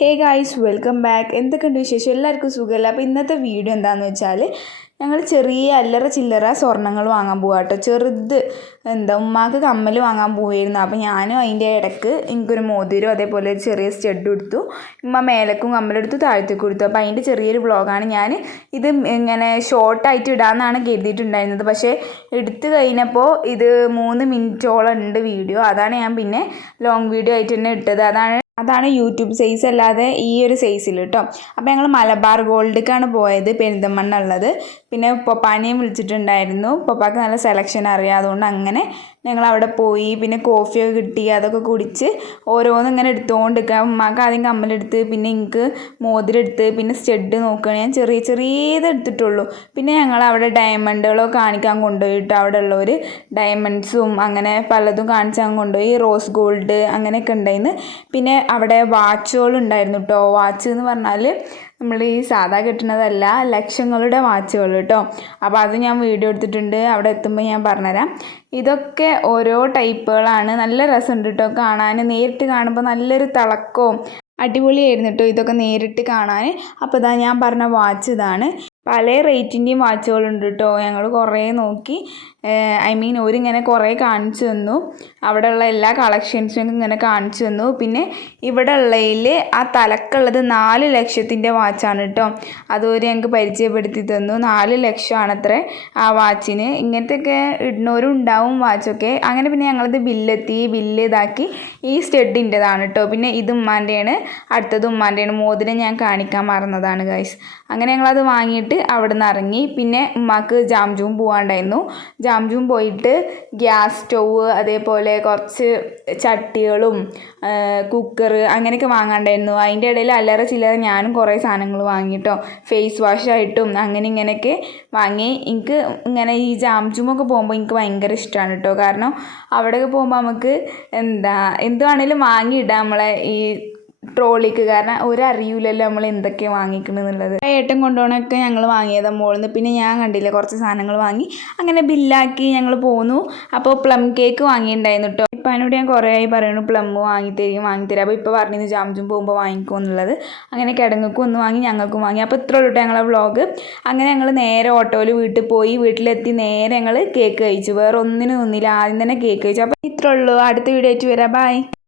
Hey guys welcome back എന്തൊക്കെയുണ്ട് വിശേഷം? എല്ലാവർക്കും സുഖമല്ല? അപ്പോൾ ഇന്നത്തെ വീഡിയോ എന്താണെന്ന് വെച്ചാൽ ഞങ്ങൾ ചെറിയ അല്ലറ ചില്ലറ സ്വർണങ്ങൾ വാങ്ങാൻ പോവാ കേട്ടോ. ചെറുത് എന്താ ഉമ്മാക്ക് കമ്മൽ വാങ്ങാൻ പോയിരുന്നു അപ്പോൾ ഞാനും അതിന്റെ ഇടയ്ക്ക് എനിക്കൊരു മോതിരം അതേപോലെ ഒരു ചെറിയ സ്റ്റഡ് എടുത്തു ഉമ്മ മേലക്കും കമ്മലെടുത്തു താഴത്തേക്കും കൊടുത്തു അപ്പോൾ അതിന്റെ ചെറിയൊരു വ്ളോഗാണ്. ഞാൻ ഇത് ഇങ്ങനെ ഷോർട്ടായിട്ട് ഇടാമെന്നാണ് കരുതിയിട്ടുണ്ടായിരുന്നത്. പക്ഷേ എടുത്തു കഴിഞ്ഞപ്പോൾ ഇത് മൂന്ന് മിനിറ്റോളം ഉണ്ട് വീഡിയോ. അതാണ് ഞാൻ പിന്നെ ലോങ് വീഡിയോ ആയിട്ട് തന്നെ ഇട്ടത്. അതാണ് അതാണ് യൂട്യൂബ് സൈസ് അല്ലാതെ ഈ ഒരു സൈസിൽ കേട്ടോ അപ്പോൾ ഞങ്ങൾ മലബാർ ഗോൾഡിലേക്കാണ് പോയത് പെരിന്തമണ്ണ ഉള്ളത് പിന്നെ പൊപ്പാനെയും വിളിച്ചിട്ടുണ്ടായിരുന്നു. പൊപ്പാക്ക് നല്ല സെലക്ഷൻ അറിയാതുകൊണ്ട് അങ്ങനെ ഞങ്ങൾ അവിടെ പോയി. പിന്നെ കോഫിയൊക്കെ കിട്ടി. അതൊക്കെ കുടിച്ച് ഓരോന്നും ഇങ്ങനെ എടുത്തുകൊണ്ട് നിൽക്കുക ഉമ്മാക്ക് ആദ്യം കമ്മലെടുത്ത് പിന്നെ എനിക്ക് മോതിരെടുത്ത് പിന്നെ സ്റ്റെഡ് നോക്കുകയാണ് ഞാൻ ചെറിയ ചെറിയത് എടുത്തിട്ടുള്ളൂ. പിന്നെ ഞങ്ങൾ അവിടെ ഡയമണ്ടുകളോ കാണിക്കാൻ കൊണ്ടുപോയിട്ട് അവിടെ ഉള്ളവർ ഡയമണ്ട്സും അങ്ങനെ പലതും കാണിച്ചാൽ കൊണ്ടുപോയി. റോസ് ഗോൾഡ് അങ്ങനെയൊക്കെ ഉണ്ടായിരുന്നു പിന്നെ അവിടെ വാച്ചുകൾ ഉണ്ടായിരുന്നു കേട്ടോ വാച്ച് എന്ന് പറഞ്ഞാൽ നമ്മൾ ഈ സാധാ കിട്ടുന്നതല്ല ലക്ഷങ്ങളുടെ വാച്ചുകൾ കേട്ടോ അപ്പോൾ അത് ഞാൻ വീഡിയോ എടുത്തിട്ടുണ്ട് അവിടെ എത്തുമ്പോൾ ഞാൻ പറഞ്ഞുതരാം. ഇതൊക്കെ ഓരോ ടൈപ്പുകളാണ്. നല്ല രസമുണ്ട് കേട്ടോ കാണാൻ നേരിട്ട് കാണുമ്പോൾ നല്ലൊരു തിളക്കവും അടിപൊളിയായിരുന്നു കേട്ടോ ഇതൊക്കെ നേരിട്ട് കാണാൻ അപ്പോൾ ഇതാ ഞാൻ പറഞ്ഞ വാച്ച് ഇതാണ്. പല റേറ്റിന്റെയും വാച്ചുകളുണ്ട് കേട്ടോ ഞങ്ങൾ കുറേ നോക്കി. ഐ മീൻ ഓരിങ്ങനെ കുറേ കാണിച്ചു തന്നു. അവിടെയുള്ള എല്ലാ കളക്ഷൻസും ഇങ്ങനെ കാണിച്ചു തന്നു. പിന്നെ ഇവിടെ ഉള്ളതിൽ ആ തലക്കുള്ളത് നാല് ലക്ഷത്തിന്റെ വാച്ചാണ് കേട്ടോ അതുവരെ ഞങ്ങൾക്ക് പരിചയപ്പെടുത്തി തന്നു. നാല് ലക്ഷമാണ് അത്രേ ആ വാച്ചിന്. ഇങ്ങനത്തെയൊക്കെ ഇടുന്നവരും ഉണ്ടാവും വാച്ചൊക്കെ. അങ്ങനെ പിന്നെ ഞങ്ങളത് ബില്ലെത്തി ബില്ല് ഇതാക്കി ഈ സ്റ്റെഡിന്റെതാണ് കേട്ടോ പിന്നെ ഇത് ഉമ്മാന്റെയാണ് അടുത്തത് ഉമ്മാന്റെയാണ്. മോതിരം ഞാൻ കാണിക്കാൻ മറന്നതാണ് ഗൈസ് അങ്ങനെ ഞങ്ങളത് വാങ്ങിയിട്ട് അവിടെ നിന്ന് ഇറങ്ങി. പിന്നെ ഉമ്മാക്ക് ജാംജൂം പോകാണ്ടായിരുന്നു ജാംജൂം പോയിട്ട് ഗ്യാസ് സ്റ്റൗവ് അതേപോലെ കുറച്ച് ചട്ടികളും കുക്കർ അങ്ങനെയൊക്കെ വാങ്ങാണ്ടായിരുന്നു. അതിന്റെ ഇടയിൽ അല്ലറ ചില്ലറ ഞാനും കുറേ സാധനങ്ങൾ വാങ്ങിട്ടോ. ഫേസ് വാഷായിട്ടും അങ്ങനെ ഇങ്ങനെയൊക്കെ വാങ്ങി. എനിക്ക് ഇങ്ങനെ ഈ ജാംജൂമൊക്കെ പോകുമ്പോൾ എനിക്ക് ഭയങ്കര ഇഷ്ടമാണ് കേട്ടോ. കാരണം അവിടെയൊക്കെ പോകുമ്പോൾ നമുക്ക് എന്താ എന്ത് വേണേലും വാങ്ങിയിടാം നമ്മളെ ഈ ട്രോളിക്ക് കാരണം ഒരറിയൂലല്ലോ നമ്മൾ എന്തൊക്കെ വാങ്ങിക്കണമെന്നുള്ളത് ഏട്ടൻ കൊണ്ടുപോകണമൊക്കെ ഞങ്ങൾ വാങ്ങിയതാണ് മോളിൽ നിന്ന് പിന്നെ ഞാൻ കണ്ടില്ല കുറച്ച് സാധനങ്ങൾ വാങ്ങി അങ്ങനെ ബില്ലാക്കി ഞങ്ങൾ പോന്നു. അപ്പോൾ പ്ലം കേക്ക് വാങ്ങിയിട്ടുണ്ടായിരുന്നു കേട്ടോ. ഇപ്പം അതിനോട് ഞാൻ കുറേ ആയി പറയുന്നു പ്ലം വാങ്ങിത്തരും വാങ്ങിത്തരും അപ്പോൾ ഇപ്പോൾ പറഞ്ഞു ജാംജും പോകുമ്പോൾ വാങ്ങിക്കും എന്നുള്ളത്. അങ്ങനെ കിടങ്ങൾക്കും ഒന്ന് വാങ്ങി ഞങ്ങൾക്കും വാങ്ങി. അപ്പോൾ ഇത്ര ഉള്ളൂ ഞങ്ങളെ വ്ളോഗ്. അങ്ങനെ ഞങ്ങൾ നേരെ ഓട്ടോയിൽ വീട്ടിൽ പോയി. വീട്ടിലെത്തി നേരെ ഞങ്ങൾ കേക്ക് കഴിച്ചു. വേറെ ഒന്നിനും നിന്നില്ല. ആദ്യം തന്നെ കേക്ക് കഴിച്ചു. അപ്പോൾ ഇത്രേ ഉള്ളൂ. അടുത്ത വീഡിയോ ആയിട്ട് വരാം. ബൈ.